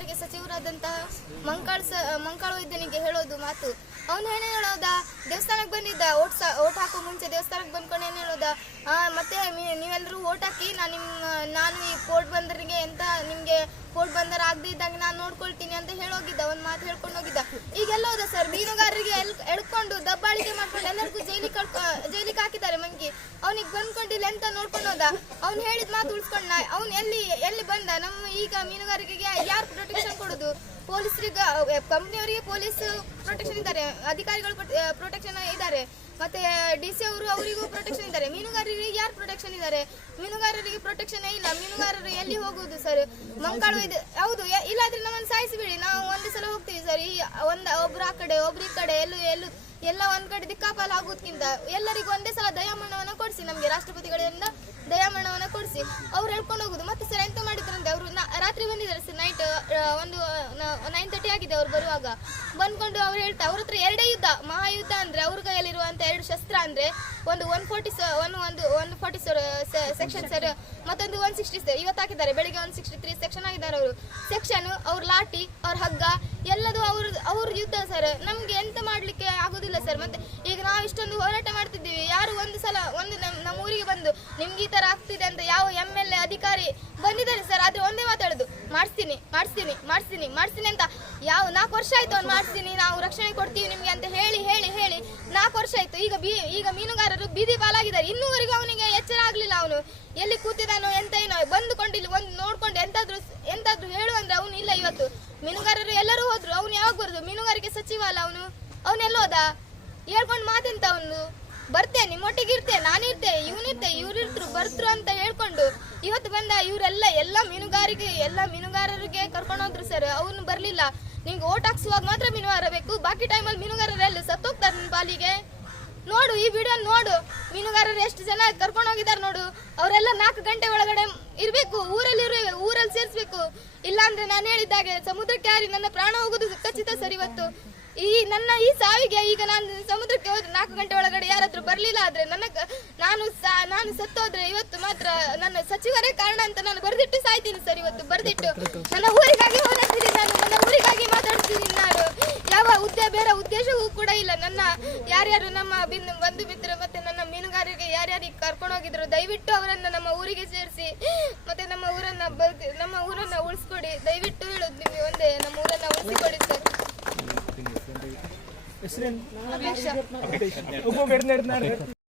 ಮೀನುಗಾರಿಕೆ ಸಚಿವರಾದಂತಹ ಮಂಕಾಳ ವೈದ್ಯನಿಗೆ ಹೇಳೋದು ಮಾತು, ಅವನು ಏನೇ ಹೇಳೋದ, ದೇವಸ್ಥಾನಕ್ಕೆ ಬಂದಿದ್ದ, ಓಟ್ ಹಾಕೋ ಮುಂಚೆ ದೇವಸ್ಥಾನಕ್ಕೆ ಬಂದ್ಕೊಂಡು ಏನ್ ಹೇಳೋದ, ಮತ್ತೆ ನೀವೆಲ್ಲರೂ ಓಟ್ ಹಾಕಿ ನಾನು ಈ ಪೋರ್ಟ್ ಬಂದರಿಗೆ ಎಂತ ನಿಮ್ಗೆ ಪೋರ್ಟ್ ಬಂದರ್ ಆಗದೆ ಇದ್ದಾಗ ನಾನು ನೋಡ್ಕೊಳ್ತೀನಿ ಅಂತ ಹೇಳೋಗಿದ್ದ, ಒಂದ್ ಮಾತು ಹೇಳ್ಕೊಂಡು ಹೋಗಿದ್ದ. ಈಗೆಲ್ಲ ಹೋದ ಸರ್, ಮೀನುಗಾರರಿಗೆ ಎಳ್ಕೊಂಡು ದಬ್ಬಾಳಿಕೆ ಮಾಡ್ಕೊಂಡು ಎಲ್ಲರಿಗೂ ಜೈಲಿಗೆ ಹಾಕಿದ್ದಾರೆ ಮಂಗಿ. ಅವನಿಗೆ ಬಂದ್ಕೊಂಡಿಲ್ಲ ಎಂತ ನೋಡ್ಕೊಂಡು ಹೋದ, ಅವ್ನು ಹೇಳಿದ ಮಾತು ಉಳಿಸ್ಕೊಂಡ. ಅವ್ನು ಎಲ್ಲಿ ಬಂದ? ನಮ್ಮ ಈಗ ಮೀನುಗಾರಿಕೆಗೆ ಯಾರು ಪ್ರೊಟೆಕ್ಷನ್ ಕೊಡುದು? ಪೊಲೀಸರಿಗೆ, ಕಂಪ್ನಿಯವರಿಗೆ ಪೊಲೀಸ್ ಪ್ರೊಟೆಕ್ಷನ್ ಇದ್ದಾರೆ, ಅಧಿಕಾರಿಗಳು ಪ್ರೊಟೆಕ್ಷನ್ ಇದ್ದಾರೆ, ಮತ್ತೆ DC ಅವರು ಅವರಿಗೂ ಪ್ರೊಟೆಕ್ಷನ್ ಇದ್ದಾರೆ. ಮೀನುಗಾರರಿಗೆ ಯಾರು ಪ್ರೊಟೆಕ್ಷನ್ ಇದ್ದಾರೆ? ಮೀನುಗಾರರಿಗೆ ಪ್ರೊಟೆಕ್ಷನ್ ಇಲ್ಲ. ಮೀನುಗಾರರು ಎಲ್ಲಿ ಹೋಗುದು ಸರ್? ಮಂಕಾಳು ಇದೆ, ಹೌದು. ಇಲ್ಲಾದ್ರೆ ನಮ್ಮನ್ನು ಸಾಯಿಸಿಬಿಡಿ, ನಾವು ಒಂದೇ ಸಲ ಹೋಗ್ತೀವಿ ಸರ್. ಒಬ್ರು ಆ ಕಡೆ ಒಬ್ರು ಈ ಕಡೆ ಎಲ್ಲ ಒಂದ್ ಕಡೆ ದಿಕ್ಕಾಪಾಲ ಆಗೋದ್ಕಿಂತ ಎಲ್ಲರಿಗೂ ಒಂದೇ ಸಲ ದಯಾಮರಣವನ್ನ ಕೊಡಿಸಿ, ನಮ್ಗೆ ರಾಷ್ಟ್ರಪತಿಗಳಿಂದ ದಯಾಮರಣವನ್ನ ಕೊಡಿಸಿ ಅವ್ರು ಹೇಳ್ಕೊಂಡು ಹೋಗುದು. ಮತ್ತೆ ಸರ್ ಎಂತ ಮಾಡಿದ್ರಂತೆ, ಅವರು ರಾತ್ರಿ ಬಂದಿದ್ದಾರೆ ಸರ್, ನೈಟ್ 9:30 ಆಗಿದೆ ಅವ್ರು ಬರುವಾಗ. ಬಂದ್ಕೊಂಡು ಅವ್ರು ಹೇಳ್ತಾ, ಅವ್ರ ಹತ್ರ ಎರಡೇ ಯುದ್ಧ, ಮಹಾಯುದ್ಧ ಅಂದ್ರೆ ಅವ್ರ ಕೈಯಲ್ಲಿರುವಂತ 2 ಶಸ್ತ್ರ ಅಂದ್ರೆ ಒಂದು 140 ಸೆಕ್ಷನ್ ಸರ್, ಮತ್ತೊಂದು 160 ಸರ್. ಇವತ್ತು ಹಾಕಿದ್ದಾರೆ, ಬೆಳಿಗ್ಗೆ 163 ಸೆಕ್ಷನ್ ಆಗಿದ್ದಾರೆ ಅವರು. ಸೆಕ್ಷನ್, ಅವ್ರ ಲಾಠಿ, ಅವ್ರ ಹಗ್ಗ ಎಲ್ಲದೂ ಅವ್ರ ಯುದ್ಧ ಸರ್. ನಮ್ಗೆ ಎಂತ ಮಾಡ್ಲಿಕ್ಕೆ ಆಗೋದಿಲ್ಲ ಸರ್. ಮತ್ತೆ ಈಗ ನಾವು ಇಷ್ಟೊಂದು ಹೋರಾಟ ಮಾಡ್ತಿದ್ದೀವಿ, ಯಾರು ನಮ್ಮ ಊರಿಗೆ ಬಂದು ನಿಮ್ಗೆ ಈ ತರ ಆಗ್ತಿದೆ ಅಂತ ಯಾವ MLA ಅಧಿಕಾರಿ ಬಂದಿದ್ದಾರೆ ಸರ್? ಆದ್ರೆ ಒಂದೇ ಮಾತಾಡುದು, ಮಾಡಿಸ್ತೀನಿ ಅಂತ. 4 ವರ್ಷ ಆಯ್ತು ಅವ್ನು ಮಾಡಿಸ್ತೀನಿ, ನಾವು ರಕ್ಷಣೆ ಕೊಡ್ತೀವಿ ನಿಮ್ಗೆ ಅಂತ ಹೇಳಿ 4 ವರ್ಷ ಆಯ್ತು. ಈಗ ಮೀನುಗಾರರು ಬೀದಿ ಪಾಲಾಗಿದ್ದಾರೆ. ಇನ್ನೂವರೆಗೂ ಅವನಿಗೆ ಎಚ್ಚರ ಆಗ್ಲಿಲ್ಲ. ಅವನು ಎಲ್ಲಿ ಕೂತಿದಾನೋ ಎಂತ ಏನೋ ಬಂದುಕೊಂಡಿಲ್ಲ, ಒಂದು ನೋಡ್ಕೊಂಡು ಎಂತಾದ್ರೂ ಹೇಳು ಅಂದ್ರೆ ಅವನು ಇಲ್ಲ. ಇವತ್ತು ಮೀನುಗಾರರು ಎಲ್ಲರೂ ಹೋದ್ರು, ಅವ್ನು ಯಾವಾಗ ಬರುದು? ಮೀನುಗಾರಿಕೆ ಸಚಿವ ಅಲ್ಲ ಅವನೆಲ್ಲೋದ? ಹೇಳ್ಕೊಂಡು ಮಾತೆಂತ ಅವನು? ಬರ್ತೇನೆ, ನಿಮ್ಮೊಟ್ಟಿಗೆ ಇರ್ತೇನೆ, ನಾನಿರ್ತೆ, ಇವ್ರಿರ್ತರು ಬರ್ತರು ಅಂತ ಹೇಳ್ಕೊಂಡು ಇವತ್ತು ಬಂದ. ಎಲ್ಲ ಮೀನುಗಾರರಿಗೆ ಕರ್ಕೊಂಡೋದ್ರು ಸರ್. ಅವನು ಬರ್ಲಿಲ್ಲ. ನಿಮ್ಗೆ ಓಟ್ ಹಾಕ್ಸುವಾಗ ಮಾತ್ರ ಮೀನುಗಾರ ಬೇಕು, ಬಾಕಿ ಟೈಮಲ್ಲಿ ಮೀನುಗಾರರೆಲ್ಲ ಸತ್ತೋಗ್ತಾರೆ ನಿಮ್ಮ ಪಾಲಿಗೆ. ನೋಡು, ಈ ವಿಡಿಯೋ ನೋಡು, ಮೀನುಗಾರರು ಎಷ್ಟು ಜನ ಕರ್ಕೊಂಡು ಹೋಗಿದ್ದಾರೆ ನೋಡು. ಅವರೆಲ್ಲ 4 ಗಂಟೆ ಒಳಗಡೆ ಇರ್ಬೇಕು, ಊರಲ್ಲಿ ಸೇರಿಸ್ಬೇಕು. ಇಲ್ಲಾಂದ್ರೆ ನಾನು ಹೇಳಿದ್ದಾಗೆ ಸಮುದ್ರಕ್ಕೆ ಹಾರಿ ನನ್ನ ಪ್ರಾಣ ಹೋಗೋದು ಖಚಿತ ಸರ್. ಇವತ್ತು ನನ್ನ ಈ ಸಾವಿಗೆ ಈಗ ನಾನು ಸಮುದ್ರಕ್ಕೆ ಹೋದ್ರೆ 4 ಗಂಟೆ ಒಳಗಡೆ ಯಾರಾದ್ರೂ ಬರ್ಲಿಲ್ಲ ಆದ್ರೆ ನಾನು ಸತ್ತೋದ್ರೆ ಇವತ್ತು ಮಾತ್ರ ನನ್ನ ಸಚಿವರೇ ಕಾರಣ ಅಂತ ನಾನು ಬರೆದಿಟ್ಟು ಸಾಯ್ತೀನಿ ಸರ್. ಇವತ್ತು ಬರೆದಿಟ್ಟು ನನ್ನ ಊರಿಗಾಗಿ ಹೋರಾಡ್ತಿದ್ದೀನಿ, ನನ್ನ ಊರಿಗಾಗಿ ಮಾತಾಡ್ತಿದ್ದೀನಿ. ನಾನು ಯಾವ ಬೇರೆ ಉದ್ದೇಶವೂ ಕೂಡ ಇಲ್ಲ. ನನ್ನ ಯಾರ್ಯಾರು ನಮ್ಮ ಬಂಧು ಮಿತ್ರ ಮತ್ತೆ ನನ್ನ ಮೀನುಗಾರರಿಗೆ ಯಾರ್ಯಾರಿಗೆ ಕರ್ಕೊಂಡು ಹೋಗಿದ್ರು, ದಯವಿಟ್ಟು ಅವರನ್ನ ನಮ್ಮ ಊರಿಗೆ ಸೇರಿಸಿ ಮತ್ತೆ ನಮ್ಮ ಊರನ್ನ ಉಳಿಸ್ಕೊಡಿ. ದಯವಿಟ್ಟು ಹೇಳೋದು ನಿಮ್ಗೆ ಒಂದೇ, ನಮ್ಮ ಊರನ್ನ ಉಳಿಸಿಕೊಡಿ ಸರ್.